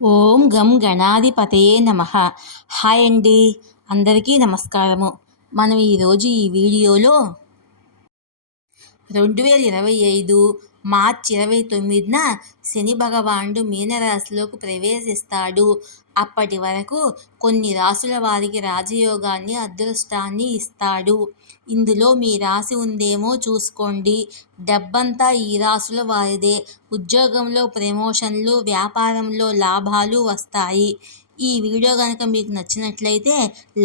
ఓం గం గణాధిపతయే నమః. హాయ్ అండి, అందరికీ నమస్కారము. మనం ఈరోజు ఈ వీడియోలో 2025 మార్చి 29న శని భగవానుడు మీనరాశిలోకి ప్రవేశిస్తాడు. అప్పటి వరకు కొన్ని రాసుల వారికి రాజయోగాన్ని, అదృష్టాన్ని ఇస్తాడు. ఇందులో మీ రాశి ఉందేమో చూసుకోండి. డబ్బంతా ఈ రాసుల వారిదే. ఉద్యోగంలో ప్రమోషన్లు, వ్యాపారంలో లాభాలు వస్తాయి. ఈ వీడియో కనుక మీకు నచ్చినట్లయితే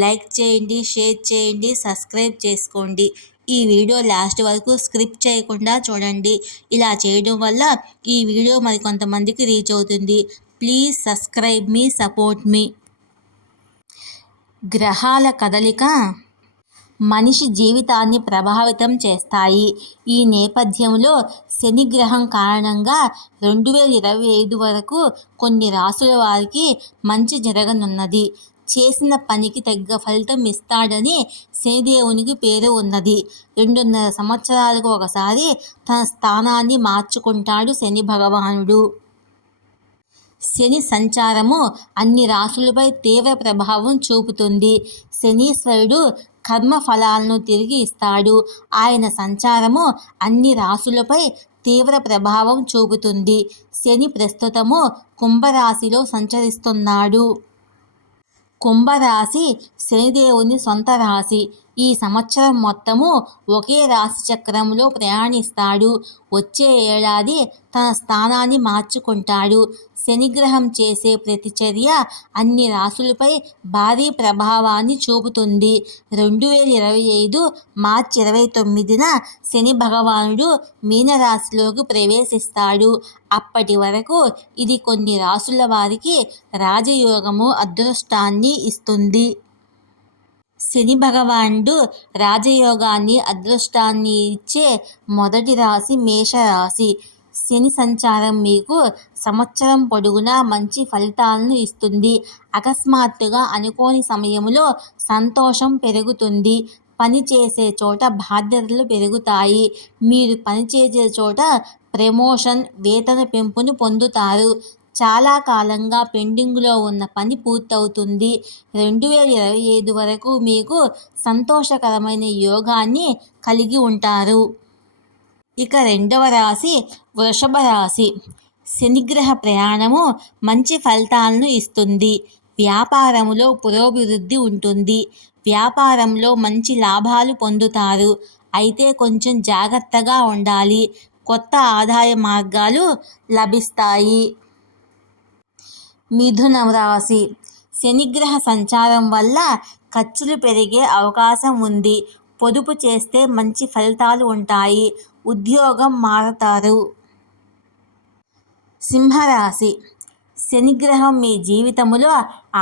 లైక్ చేయండి, షేర్ చేయండి, సబ్స్క్రైబ్ చేసుకోండి. ఈ వీడియో లాస్ట్ వరకు స్క్రిప్ట్ చేయకుండా చూడండి. ఇలా చేయడం వల్ల ఈ వీడియో మరికొంతమందికి రీచ్ అవుతుంది. ప్లీజ్ సబ్స్క్రైబ్ మీ, సపోర్ట్ మీ. గ్రహాల కదలిక మనిషి జీవితాన్ని ప్రభావితం చేస్తాయి. ఈ నేపథ్యంలో శని గ్రహం కారణంగా 2025 వరకు కొన్ని రాసుల వారికి మంచి జరగనున్నది. చేసిన పనికి తగ్గ ఫలితం ఇస్తాడని శనిదేవునికి పేరు ఉన్నది. 2.5 సంవత్సరాలకు ఒకసారి తన స్థానాన్ని మార్చుకుంటాడు శని భగవానుడు. శని సంచారము అన్ని రాశులపై తీవ్ర ప్రభావం చూపుతుంది. శనీశ్వరుడు కర్మ ఫలాలను తిరిగి ఇస్తాడు. ఆయన సంచారము అన్ని రాశులపై తీవ్ర ప్రభావం చూపుతుంది. శని ప్రస్తుతము కుంభరాశిలో సంచరిస్తున్నాడు. కుంభరాశి శనిదేవుని సొంత రాశి. ఈ సంవత్సరం మొత్తము ఒకే రాశి చక్రంలో ప్రయాణిస్తాడు. వచ్చే ఏడాది తన స్థానాన్ని మార్చుకుంటాడు. శనిగ్రహం చేసే ప్రతిచర్య అన్ని రాశులపై భారీ ప్రభావాన్ని చూపుతుంది. 2025 మార్చి 29న శని భగవానుడు మీనరాశిలోకి ప్రవేశిస్తాడు. అప్పటి వరకు ఇది కొన్ని రాశుల వారికి రాజయోగము, అదృష్టాన్ని ఇస్తుంది. శని భగవానుడు రాజయోగాన్ని, అదృష్టాన్ని ఇచ్చే మొదటి రాశి మేషరాశి. శని సంచారం మీకు సంవత్సరం పొడుగునా మంచి ఫలితాలను ఇస్తుంది. అకస్మాత్తుగా అనుకోని సమయంలో సంతోషం పెరుగుతుంది. పనిచేసే చోట బాధ్యతలు పెరుగుతాయి. మీరు పనిచేసే చోట ప్రమోషన్, వేతన పెంపును పొందుతారు. చాలా కాలంగా పెండింగ్లో ఉన్న పని పూర్తవుతుంది. 2025 వరకు మీకు సంతోషకరమైన యోగాన్ని కలిగి ఉంటారు. ఇక రెండవ రాశి వృషభ రాశి. శనిగ్రహ ప్రయాణము మంచి ఫలితాలను ఇస్తుంది. వ్యాపారంలో పురోభివృద్ధి ఉంటుంది. వ్యాపారంలో మంచి లాభాలు పొందుతారు. అయితే కొంచెం జాగ్రత్తగా ఉండాలి. కొత్త ఆదాయ మార్గాలు లభిస్తాయి. మిథున రాశి. శనిగ్రహ సంచారం వల్ల ఖర్చులు పెరిగే అవకాశం ఉంది. పొదుపు చేస్తే మంచి ఫలితాలు ఉంటాయి. ఉద్యోగం మారతారు. సింహరాశి. శనిగ్రహం మీ జీవితంలో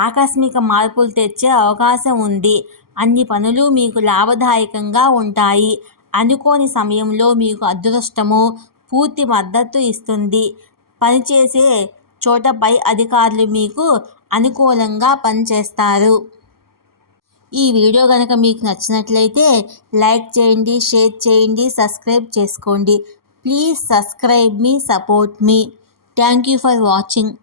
ఆకస్మిక మార్పులు తెచ్చే అవకాశం ఉంది. అన్ని పనులు మీకు లాభదాయకంగా ఉంటాయి. అనుకోని సమయంలో మీకు అదృష్టము పూర్తి మద్దతు ఇస్తుంది. పనిచేసే చోట పై అధికారులు మీకు అనుకూలంగా పనిచేస్తారు. ఈ వీడియో కనుక మీకు నచ్చినట్లయితే లైక్ చేయండి, షేర్ చేయండి, సబ్స్క్రైబ్ చేసుకోండి. Please subscribe me, support me. Thank you for watching.